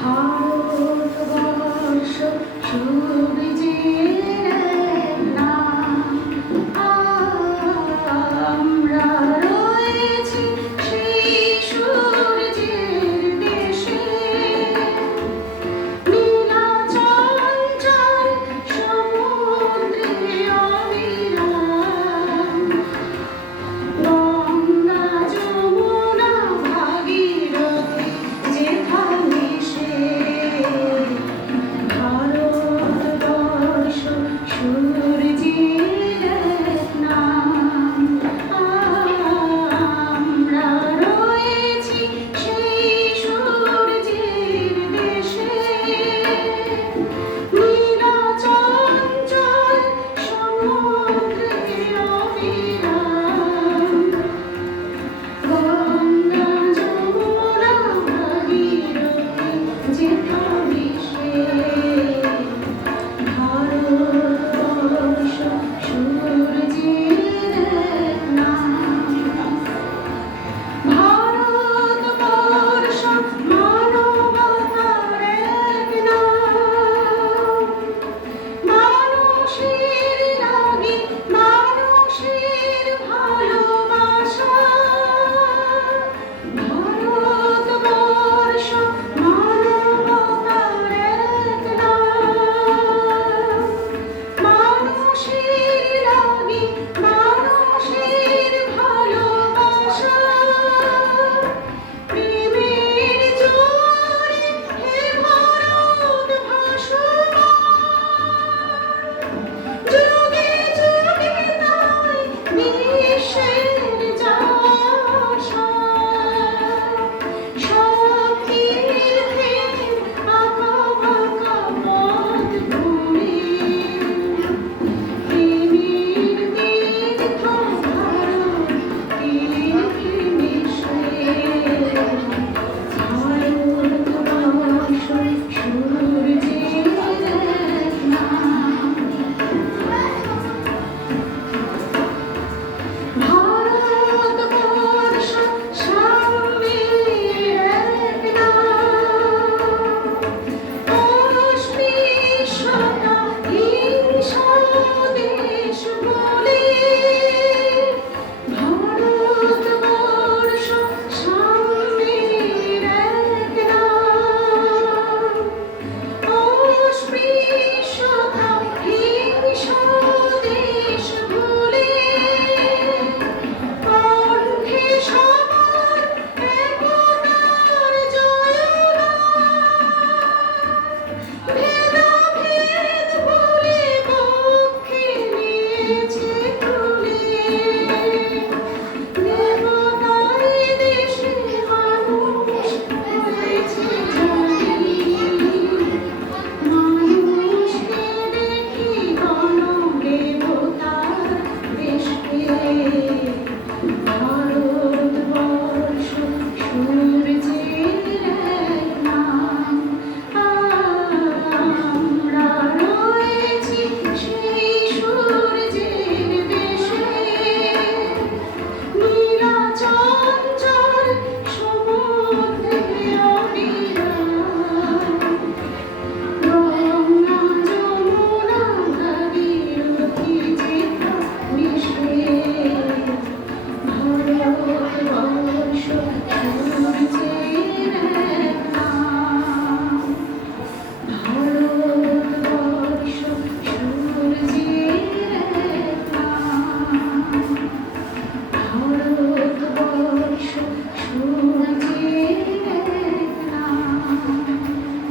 how